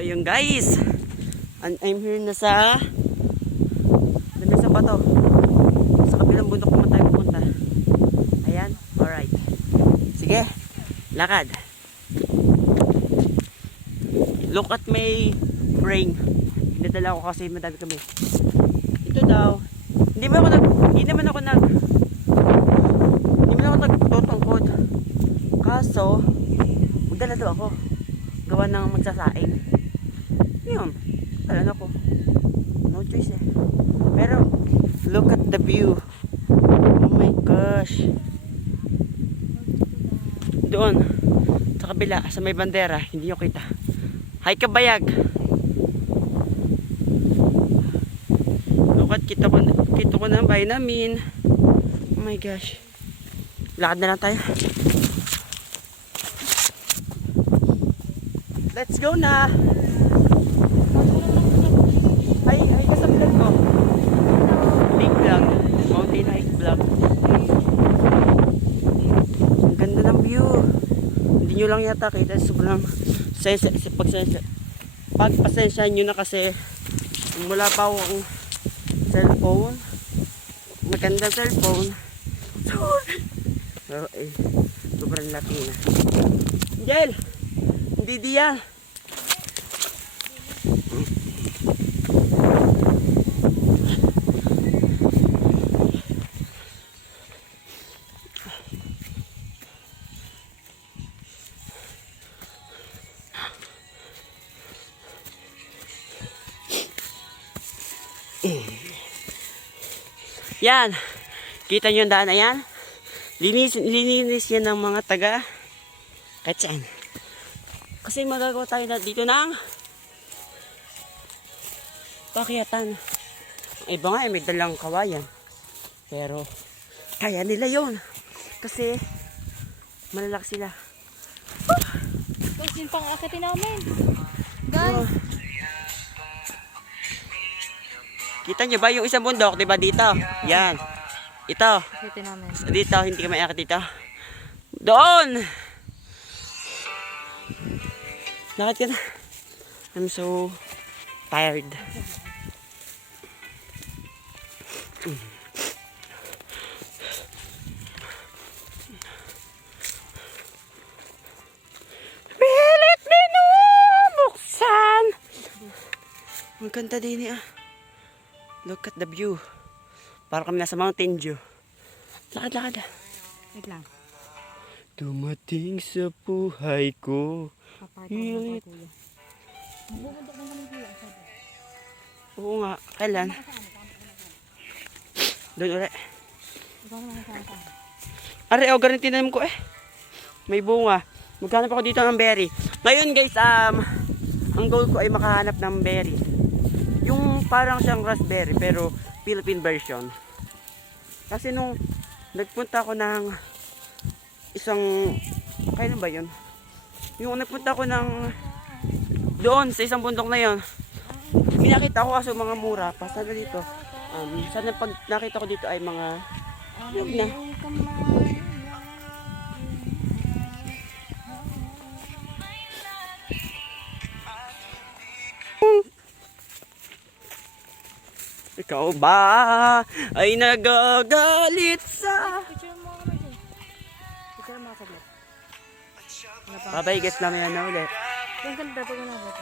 Ayun guys, I'm here na sa bato. Sa kabilang bundok naman tayo pupunta. Ayan, alright. Sige, lakad. Look at my brain. Pinadala ko kasi madami kami. Ito daw, hindi naman ako nagtutungkod. Kaso, magdala daw ako. Gawa ng magsasaing. Yun, talan ako. No choice eh. Pero, look at the view. Oh my gosh. Doon, sa kabila, sa may bandera, hindi nyo kita. Hi Kabayag. Look at, kita ko na ang bahay namin. Oh my gosh. Lakad na lang tayo. Let's go na. Hi ka sa vlog ko. Lake vlog. Mountain hike vlog. Ang ganda ng view. Hindi nyo lang yata kita. Sobrang pagpasensya nyo na kasi mula pa akong cellphone. Magandang cellphone. Pero eh, sobrang laki na. Angel! Hindi diyan. Yan. Kita nyo yung daan na yan? Lininis yan ng mga taga Katsan. Kasi magagawa tayo na dito ng pakyatan. Ang iba nga may dalang kawayan. Pero kaya nila yon kasi malalaki sila. Guys, yun pang akitin namin. Guys. Kita nyo ba yung isang bundok, diba dito? Yan. Ito. Akitin namin. Dito, hindi kami akit dito. Doon! Lakad ka na. I'm so tired. Pilit binubuksan! Ang ganda din ah. Look at the view. Para kami nasa Mountain Dew. Lakad. Wait lang. Dumating sa buhay ko. Hilit. Oo nga. Kailan? Doon ulit. Are, ganun tinanim ko eh. May bunga. Maghanap ako dito ng berry. Ngayon guys, ang goal ko ay makahanap ng berry. Yung parang siyang raspberry pero Philippine version. Kasi nung nagpunta ako ng isang, kailan ba yun? Yung nagpunta ko ng doon sa isang bundok na yun, minakita ko kaso mga mura pa. Sana dito, sana pag nakita ko dito ay mga yun na. Ikaw ba ay nagagalit sa... Picture mo ako dyan. Picture mo ako saglit. Babay, guys namin na ulit. Yung ganda pag nabot.